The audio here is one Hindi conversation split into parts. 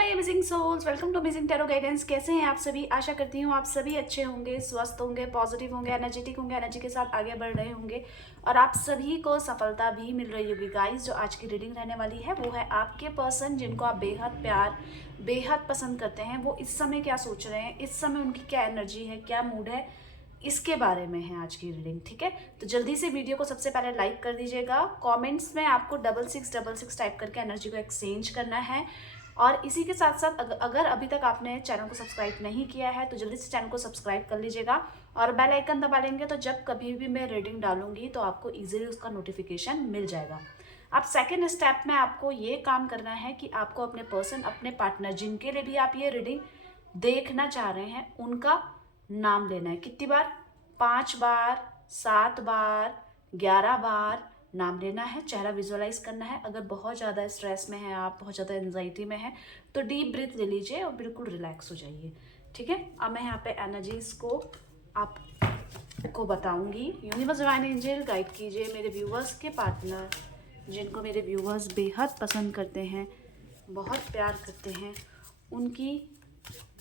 My amazing souls, welcome to amazing tarot guidance. कैसे हैं आप सभी? आशा करती हूँ आप सभी अच्छे होंगे, स्वस्थ होंगे, पॉजिटिव होंगे, एनर्जेटिक होंगे, एनर्जी के साथ आगे बढ़ रहे होंगे और आप सभी को सफलता भी मिल रही होगी। गाइस, जो आज की रीडिंग रहने वाली है वो है आपके पर्सन जिनको आप बेहद प्यार, बेहद पसंद करते हैं। वो इस समय क्या सोच रहे हैं, इस समय उनकी क्या एनर्जी है, क्या मूड है, इसके बारे में है आज की रीडिंग। ठीक है, तो जल्दी से वीडियो को सबसे पहले लाइक कर दीजिएगा। कमेंट्स में आपको 6666 टाइप करके एनर्जी को एक्सचेंज करना है। और इसी के साथ साथ अगर अभी तक आपने चैनल को सब्सक्राइब नहीं किया है तो जल्दी से चैनल को सब्सक्राइब कर लीजिएगा और बेल आइकन दबा लेंगे तो जब कभी भी मैं रीडिंग डालूंगी तो आपको इजीली उसका नोटिफिकेशन मिल जाएगा। अब सेकेंड स्टेप में आपको ये काम करना है कि आपको अपने पर्सन, अपने पार्टनर, जिनके लिए भी आप ये रीडिंग देखना चाह रहे हैं, उनका नाम लेना है। कितनी बार? 5 बार, 7 बार, 11 बार नाम लेना है। चेहरा विजुअलाइज करना है। अगर बहुत ज़्यादा स्ट्रेस में है आप, बहुत ज़्यादा एंजाइटी में है, तो डीप ब्रीथ ले लीजिए और बिल्कुल रिलैक्स हो जाइए। ठीक है, अब मैं यहाँ पे एनर्जीज को आपको बताऊंगी। यूनिवर्स डिवाइन एंजल गाइड कीजिए मेरे व्यूवर्स के पार्टनर, जिनको मेरे व्यूवर्स बेहद पसंद करते हैं, बहुत प्यार करते हैं, उनकी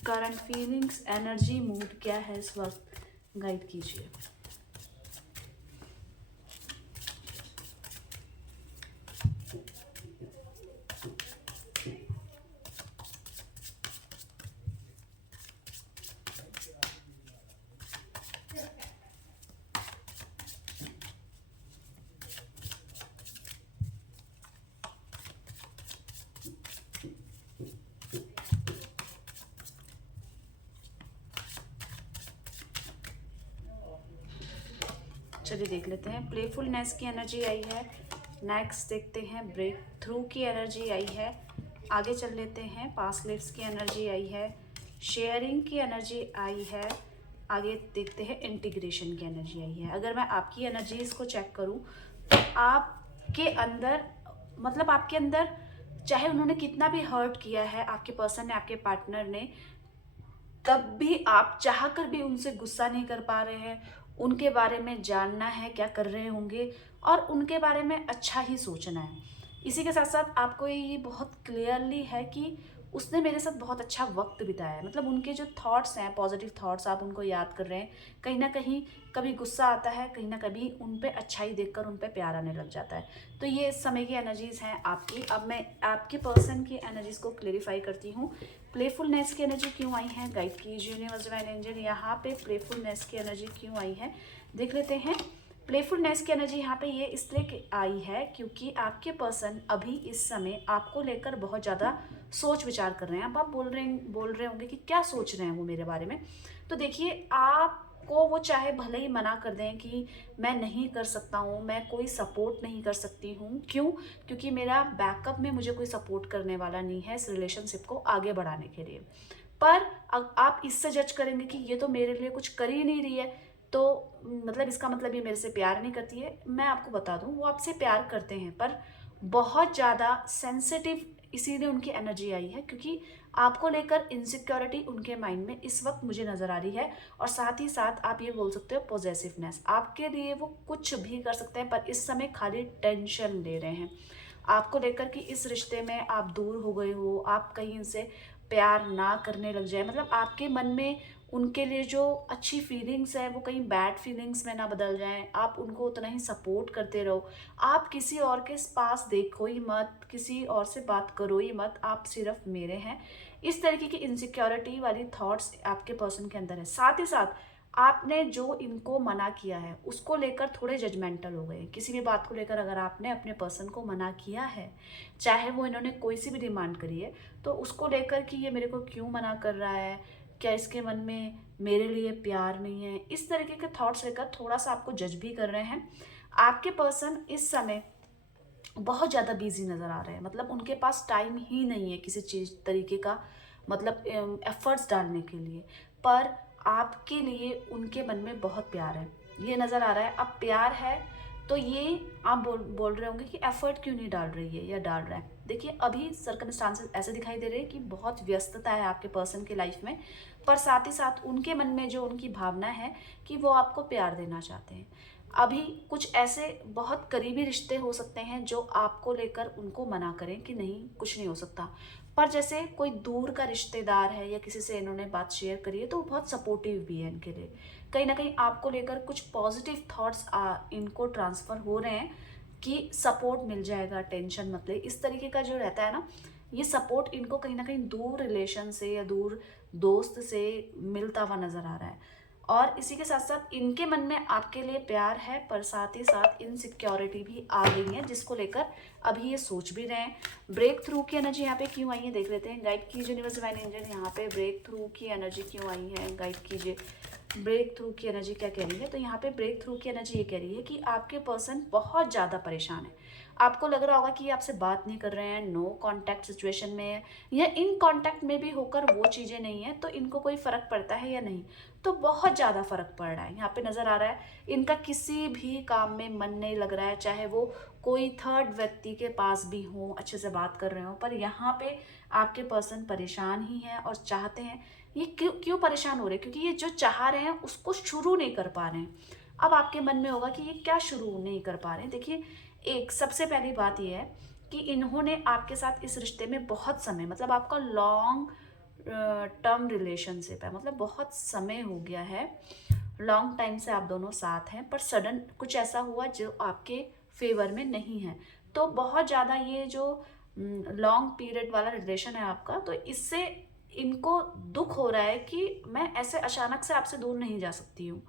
करंट फीलिंग्स, एनर्जी, मूड क्या है इस वक्त, गाइड कीजिए। चलिए देख लेते हैं। प्लेफुलनेस की एनर्जी आई है। नेक्स्ट देखते हैं ब्रेक थ्रू की एनर्जी आई है। आगे चल लेते हैं। पास्ट लाइफ्स की एनर्जी आई है। शेयरिंग की एनर्जी आई है। आगे देखते हैं इंटीग्रेशन की एनर्जी आई है। अगर मैं आपकी एनर्जीज को चेक करूं तो आपके अंदर, मतलब आपके अंदर, चाहे उन्होंने कितना भी हर्ट किया है, आपके पर्सन ने, आपके पार्टनर ने, तब भी आप चाह कर भी उनसे गुस्सा नहीं कर पा रहे हैं। उनके बारे में जानना है क्या कर रहे होंगे और उनके बारे में अच्छा ही सोचना है। इसी के साथ साथ आपको ये बहुत क्लियरली है कि उसने मेरे साथ बहुत अच्छा वक्त बिताया है। मतलब उनके जो थॉट्स हैं, पॉजिटिव थॉट्स, आप उनको याद कर रहे हैं। कहीं ना कहीं कभी गुस्सा आता है, कहीं ना कभी उन पे अच्छाई देखकर उन पे प्यार आने लग जाता है। तो ये इस समय की एनर्जीज हैं आपकी। अब मैं आपके पर्सन की एनर्जीज को क्लेरिफाई करती हूँ। प्लेफुलनेस की एनर्जी क्यों आई है, गाइड कीजिए यूनिवर्स डिवाइन एंजल। यहाँ पे प्लेफुलनेस की एनर्जी क्यों आई है देख लेते हैं। प्लेफुलनेस की एनर्जी यहाँ पे ये इसलिए आई है क्योंकि आपके पर्सन अभी इस समय आपको लेकर बहुत ज़्यादा सोच विचार कर रहे हैं। अब आप बोल रहे होंगे कि क्या सोच रहे हैं वो मेरे बारे में। तो देखिए, आपको वो चाहे भले ही मना कर दें कि मैं नहीं कर सकता हूँ, मैं कोई सपोर्ट नहीं कर सकती हूँ। क्यों? क्योंकि मेरा बैकअप में मुझे कोई सपोर्ट करने वाला नहीं है इस रिलेशनशिप को आगे बढ़ाने के लिए। पर आप इससे जज करेंगे कि ये तो मेरे लिए कुछ कर ही नहीं रही है, तो मतलब इसका मतलब ये मेरे से प्यार नहीं करती है। मैं आपको बता दूं, वो आपसे प्यार करते हैं पर बहुत ज़्यादा सेंसिटिव, इसीलिए उनकी एनर्जी आई है क्योंकि आपको लेकर इनसिक्योरिटी उनके माइंड में इस वक्त मुझे नज़र आ रही है। और साथ ही साथ आप ये बोल सकते हो पॉजेसिवनेस। आपके लिए वो कुछ भी कर सकते हैं पर इस समय खाली टेंशन ले रहे हैं आपको लेकर कि इस रिश्ते में आप दूर हो गए हो, आप कहीं इनसे प्यार ना करने लग जाए। मतलब आपके मन में उनके लिए जो अच्छी फीलिंग्स है वो कहीं बैड फीलिंग्स में ना बदल जाएं। आप उनको उतना ही सपोर्ट करते रहो। आप किसी और के पास देखो ही मत, किसी और से बात करो ही मत, आप सिर्फ मेरे हैं। इस तरीके की इनसिक्योरिटी वाली थॉट्स आपके पर्सन के अंदर है। साथ ही साथ आपने जो इनको मना किया है उसको लेकर थोड़े जजमेंटल हो गए। किसी भी बात को लेकर अगर आपने अपने पर्सन को मना किया है, चाहे वो इन्होंने कोई सी भी डिमांड करी है, तो उसको लेकर कि ये मेरे को क्यों मना कर रहा है, क्या इसके मन में मेरे लिए प्यार नहीं है, इस तरीके के थॉट्स लेकर थोड़ा सा आपको जज भी कर रहे हैं। आपके पर्सन इस समय बहुत ज़्यादा बिजी नज़र आ रहे हैं। मतलब उनके पास टाइम ही नहीं है किसी चीज़ तरीके का, मतलब एफर्ट्स डालने के लिए। पर आपके लिए उनके मन में बहुत प्यार है, ये नज़र आ रहा है। अब प्यार है तो ये आप बोल रहे होंगे कि एफर्ट क्यों नहीं डाल रही है या डाल रहा है। देखिए, अभी सर्कमस्टांसेस ऐसे दिखाई दे रहे हैं कि बहुत व्यस्तता है आपके पर्सन की लाइफ में, पर साथ ही साथ उनके मन में जो उनकी भावना है कि वो आपको प्यार देना चाहते हैं। अभी कुछ ऐसे बहुत करीबी रिश्ते हो सकते हैं जो आपको लेकर उनको मना करें कि नहीं, कुछ नहीं हो सकता। पर जैसे कोई दूर का रिश्तेदार है या किसी से इन्होंने बात शेयर करी है तो वो बहुत सपोर्टिव भी है इनके लिए। कहीं ना कहीं आपको लेकर कुछ पॉजिटिव थॉट्स इनको ट्रांसफ़र हो रहे हैं कि सपोर्ट मिल जाएगा, टेंशन मत ले, इस तरीके का जो रहता है ना, ये सपोर्ट इनको कहीं ना कहीं दूर रिलेशन से या दूर दोस्त से मिलता हुआ नज़र आ रहा है। और इसी के साथ साथ इनके मन में आपके लिए प्यार है, पर साथ ही साथ इनसिक्योरिटी भी आ गई है, जिसको लेकर अभी ये सोच भी रहे हैं। ब्रेक थ्रू की एनर्जी यहाँ पे क्यों आई है देख लेते हैं। गाइड कीजिए यूनिवर्स डिवाइन एंजल, यहाँ पे ब्रेक थ्रू की एनर्जी क्यों आई है, गाइड कीजिए। ब्रेक थ्रू की एनर्जी क्या कह रही है, तो यहाँ पे ब्रेक थ्रू की एनर्जी ये कह रही है कि आपके पर्सन बहुत ज़्यादा परेशान है। आपको लग रहा होगा कि ये आपसे बात नहीं कर रहे हैं, नो कांटेक्ट सिचुएशन में है, या इन कांटेक्ट में भी होकर वो चीज़ें नहीं है, तो इनको कोई फ़र्क पड़ता है या नहीं, तो बहुत ज़्यादा फ़र्क पड़ रहा है। यहाँ पे नज़र आ रहा है इनका किसी भी काम में मन नहीं लग रहा है, चाहे वो कोई थर्ड व्यक्ति के पास भी हो, अच्छे से बात कर रहे हो, पर यहाँ पे आपके पर्सन परेशान ही हैं और चाहते हैं। ये क्यों क्यों परेशान हो रहे हैं, क्योंकि ये जो चाह रहे हैं उसको शुरू नहीं कर पा रहे हैं। अब आपके मन में होगा कि ये क्या शुरू नहीं कर पा रहे हैं। देखिए, एक सबसे पहली बात यह है कि इन्होंने आपके साथ इस रिश्ते में बहुत समय, मतलब आपका लॉन्ग टर्म रिलेशनशिप है, मतलब बहुत समय हो गया है, लॉन्ग टाइम से आप दोनों साथ हैं, पर सडन कुछ ऐसा हुआ जो आपके फेवर में नहीं है। तो बहुत ज़्यादा ये जो लॉन्ग पीरियड वाला रिलेशन है आपका, तो इससे इनको दुख हो रहा है कि मैं ऐसे अचानक से आपसे दूर नहीं जा सकती हूँ।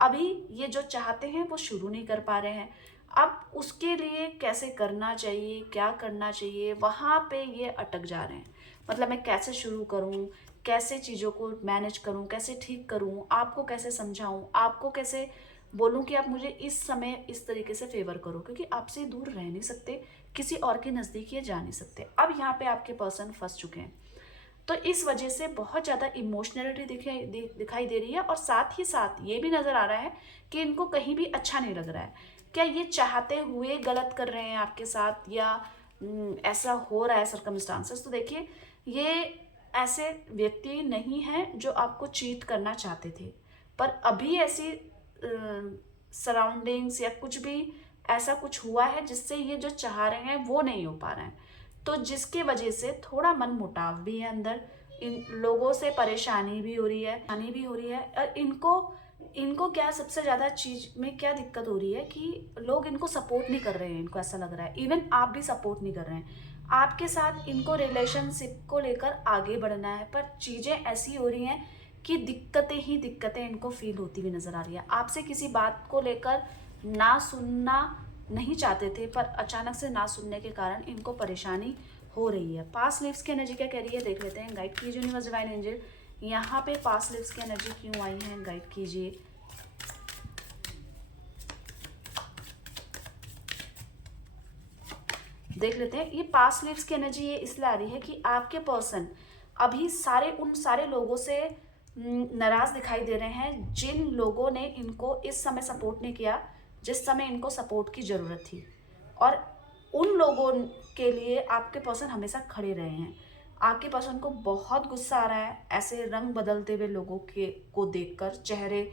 अभी ये जो चाहते हैं वो शुरू नहीं कर पा रहे हैं। अब उसके लिए कैसे करना चाहिए, क्या करना चाहिए, वहाँ पे ये अटक जा रहे हैं। मतलब मैं कैसे शुरू करूँ, कैसे चीज़ों को मैनेज करूँ, कैसे ठीक करूँ, आपको कैसे समझाऊँ, आपको कैसे बोलूँ कि आप मुझे इस समय इस तरीके से फेवर करो, क्योंकि आपसे दूर रह नहीं सकते, किसी और के नज़दीक ये जा नहीं सकते। अब यहाँ पे आपके पर्सन फंस चुके हैं, तो इस वजह से बहुत ज़्यादा इमोशनलिटी दिखाई दे रही है, और साथ ही साथ ये भी नज़र आ रहा है कि इनको कहीं भी अच्छा नहीं लग रहा है। क्या ये चाहते हुए गलत कर रहे हैं आपके साथ, या ऐसा हो रहा है सर्कमस्टांसेस। तो देखिए, ये ऐसे व्यक्ति नहीं हैं जो आपको चीट करना चाहते थे, पर अभी ऐसी सराउंडिंग्स या कुछ भी ऐसा कुछ हुआ है जिससे ये जो चाह रहे हैं वो नहीं हो पा रहे हैं, तो जिसके वजह से थोड़ा मन मुटाव भी है अंदर, इन लोगों से परेशानी भी हो रही है। और इनको क्या सबसे ज़्यादा चीज़ में क्या दिक्कत हो रही है कि लोग इनको सपोर्ट नहीं कर रहे हैं, इनको ऐसा लग रहा है, इवन आप भी सपोर्ट नहीं कर रहे हैं। आपके साथ इनको रिलेशनशिप को लेकर आगे बढ़ना है, पर चीज़ें ऐसी हो रही हैं कि दिक्कतें ही दिक्कतें इनको फील होती हुई नज़र आ रही है। आपसे किसी बात को लेकर ना सुनना नहीं चाहते थे, पर अचानक से ना सुनने के कारण इनको परेशानी हो रही है। पास्ट लाइफ्स की एनर्जी क्या कह रही है देख लेते हैं। गाइड कीजिए यूनिवर्स डिवाइन एंजल, यहाँ पे पास्ट लाइफ्स की एनर्जी क्यों आई है, गाइड कीजिए। देख लेते हैं, ये पास्ट लाइफ्स की एनर्जी ये इसलिए आ रही है कि आपके पर्सन अभी उन सारे लोगों से नाराज दिखाई दे रहे हैं जिन लोगों ने इनको इस समय सपोर्ट नहीं किया, जिस समय इनको सपोर्ट की ज़रूरत थी। और उन लोगों के लिए आपके पर्सन हमेशा खड़े रहे हैं। आपके पर्सन को बहुत गुस्सा आ रहा है ऐसे रंग बदलते हुए लोगों को देखकर, चेहरे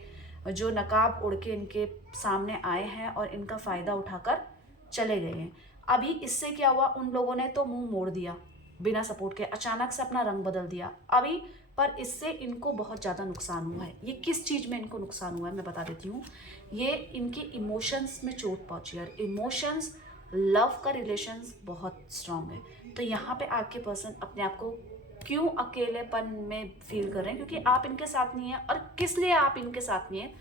जो नकाब उड़ के इनके सामने आए हैं और इनका फ़ायदा उठाकर चले गए हैं। अभी इससे क्या हुआ, उन लोगों ने तो मुंह मोड़ दिया बिना सपोर्ट के, अचानक से अपना रंग बदल दिया अभी, पर इससे इनको बहुत ज़्यादा नुकसान हुआ है। ये किस चीज़ में इनको नुकसान हुआ है मैं बता देती हूँ। ये इनके इमोशंस में चोट पहुँची है। इमोशंस, लव का रिलेशंस बहुत स्ट्रांग है। तो यहाँ पे आपके पर्सन अपने आप को क्यों अकेलेपन में फील कर रहे हैं, क्योंकि आप इनके साथ नहीं हैं। और किस लिए आप इनके साथ नहीं हैं,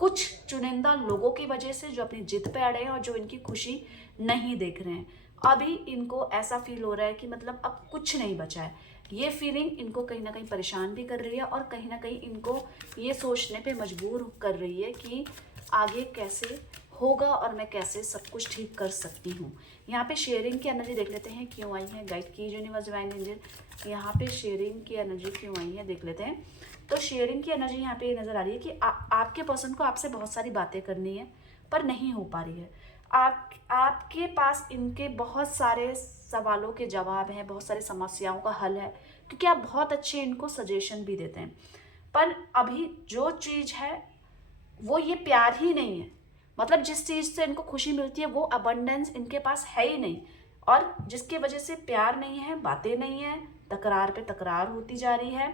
कुछ चुनिंदा लोगों की वजह से जो अपनी जिद पे अड़े हैं और जो इनकी खुशी नहीं देख रहे हैं। अभी इनको ऐसा फील हो रहा है कि मतलब अब कुछ नहीं बचा है। ये फीलिंग इनको कहीं ना कहीं परेशान भी कर रही है, और कहीं ना कहीं इनको ये सोचने पे मजबूर कर रही है कि आगे कैसे होगा और मैं कैसे सब कुछ ठीक कर सकती हूँ। यहाँ पे शेयरिंग की एनर्जी देख लेते हैं क्यों आई है। गाइड कीजिए यूनिवर्स डिवाइन एंजल, यहाँ पे शेयरिंग की एनर्जी क्यों आई है देख लेते हैं। तो शेयरिंग की एनर्जी यहाँ पे नज़र आ रही है कि आपके पर्सन को आपसे बहुत सारी बातें करनी है, पर नहीं हो पा रही है। आपके पास इनके बहुत सारे सवालों के जवाब हैं, बहुत सारी समस्याओं का हल है, क्योंकि आप बहुत अच्छे इनको सजेशन भी देते हैं। पर अभी जो चीज़ है वो ये प्यार ही नहीं है। मतलब जिस चीज़ से इनको खुशी मिलती है वो अबंडेंस इनके पास है ही नहीं, और जिसकी वजह से प्यार नहीं है, बातें नहीं है, तकरार पे तकरार होती जा रही है।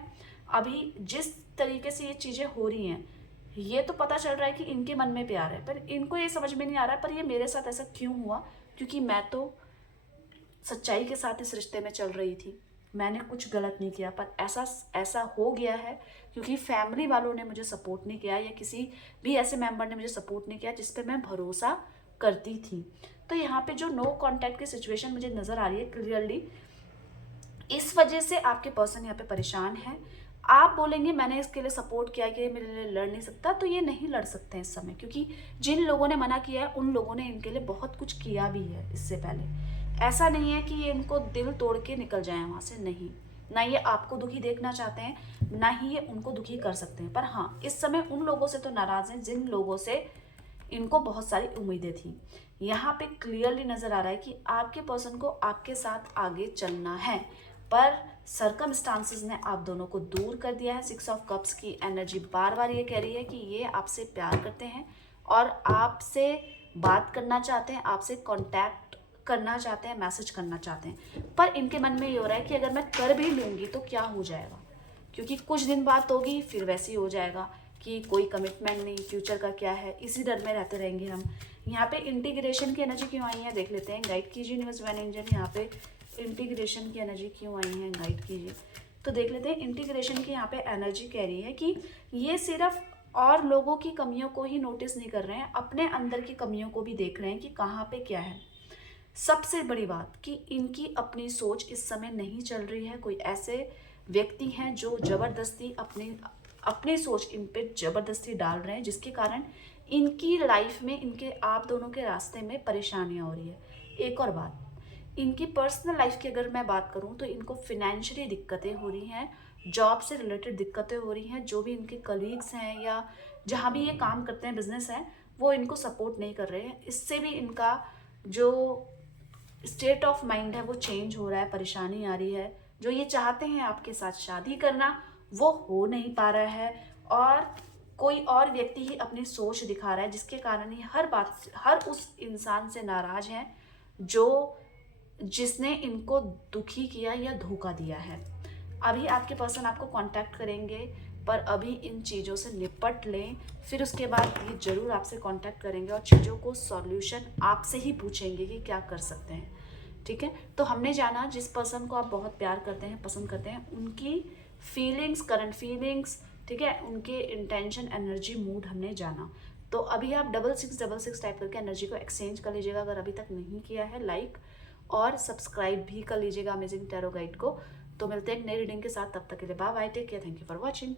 अभी जिस तरीके से ये चीज़ें हो रही हैं, ये तो पता चल रहा है कि इनके मन में प्यार है, पर इनको ये समझ में नहीं आ रहा है पर ये मेरे साथ ऐसा क्यों हुआ, क्योंकि मैं तो सच्चाई के साथ इस रिश्ते में चल रही थी, मैंने कुछ गलत नहीं किया, पर ऐसा ऐसा हो गया है क्योंकि फैमिली वालों ने मुझे सपोर्ट नहीं किया या किसी भी ऐसे मेंबर ने मुझे सपोर्ट नहीं किया जिस पे मैं भरोसा करती थी। तो यहाँ पे जो नो कांटेक्ट की सिचुएशन मुझे नज़र आ रही है क्लियरली, इस वजह से आपके पर्सन यहाँ पे परेशान है। आप बोलेंगे मैंने इसके लिए सपोर्ट किया कि ये मेरे लिए लड़ नहीं सकता, तो ये नहीं लड़ सकते हैं इस समय, क्योंकि जिन लोगों ने मना किया है उन लोगों ने इनके लिए बहुत कुछ किया भी है इससे पहले। ऐसा नहीं है कि ये इनको दिल तोड़ के निकल जाए वहाँ से, नहीं, ना ये आपको दुखी देखना चाहते हैं, ना ही ये उनको दुखी कर सकते हैं। पर हाँ, इस समय उन लोगों से तो नाराज़ हैं जिन लोगों से इनको बहुत सारी उम्मीदें थी। यहाँ पे क्लियरली नज़र आ रहा है कि आपके पर्सन को आपके साथ आगे चलना है, पर सर्कमस्टांसेस ने आप दोनों को दूर कर दिया है। 6 ऑफ कप्स की एनर्जी बार बार ये कह रही है कि ये आपसे प्यार करते हैं और आपसे बात करना चाहते हैं, आपसे कांटेक्ट करना चाहते हैं, मैसेज करना चाहते हैं, पर इनके मन में ये हो रहा है कि अगर मैं कर भी लूँगी तो क्या हो जाएगा, क्योंकि कुछ दिन बात होगी फिर वैसे ही हो जाएगा कि कोई कमिटमेंट नहीं, फ्यूचर का क्या है, इसी डर में रहते रहेंगे हम। यहाँ पे इंटीग्रेशन की एनर्जी क्यों आई है देख लेते हैं। गाइड कीजिए यूनिवर्स डिवाइन एंजल, यहाँ पे इंटीग्रेशन की एनर्जी क्यों आई है, गाइड कीजिए। तो देख लेते हैं इंटीग्रेशन की यहाँ पे एनर्जी कह रही है कि ये सिर्फ और लोगों की कमियों को ही नोटिस नहीं कर रहे हैं, अपने अंदर की कमियों को भी देख रहे हैं कि कहाँ पे क्या है। सबसे बड़ी बात कि इनकी अपनी सोच इस समय नहीं चल रही है। कोई ऐसे व्यक्ति हैं जो ज़बरदस्ती अपनी सोच इन पे ज़बरदस्ती डाल रहे हैं, जिसके कारण इनकी लाइफ में, इनके आप दोनों के रास्ते में परेशानियां हो रही है। एक और बात, इनकी पर्सनल लाइफ की अगर मैं बात करूं तो इनको फिनेंशियली दिक्कतें हो रही हैं, जॉब से रिलेटेड दिक्कतें हो रही हैं। जो भी इनके कलीग्स हैं या जहां भी ये काम करते हैं, बिजनेस है, वो इनको सपोर्ट नहीं कर रहे हैं। इससे भी इनका जो स्टेट ऑफ माइंड है वो चेंज हो रहा है, परेशानी आ रही है। जो ये चाहते हैं आपके साथ शादी करना, वो हो नहीं पा रहा है, और कोई और व्यक्ति ही अपनी सोच दिखा रहा है, जिसके कारण ये हर उस इंसान से नाराज हैं जिसने इनको दुखी किया या धोखा दिया है। अभी आपके पर्सन आपको कांटेक्ट करेंगे, पर अभी इन चीज़ों से निपट लें, फिर उसके बाद ये ज़रूर आपसे कांटेक्ट करेंगे और चीज़ों को सॉल्यूशन आपसे ही पूछेंगे कि क्या कर सकते हैं। ठीक है, तो हमने जाना जिस पर्सन को आप बहुत प्यार करते हैं, पसंद करते हैं, उनकी फीलिंग्स, करंट फीलिंग्स, ठीक है, उनके इंटेंशन, एनर्जी, मूड हमने जाना। तो अभी आप 6666 टाइप करके एनर्जी को एक्सचेंज कर लीजिएगा अगर अभी तक नहीं किया है, लाइक और सब्सक्राइब भी कर लीजिएगा अमेजिंग टैरो गाइड को। तो मिलते हैं एक नई रीडिंग के साथ, तब तक के लिए bye bye, take care, thank you for watching.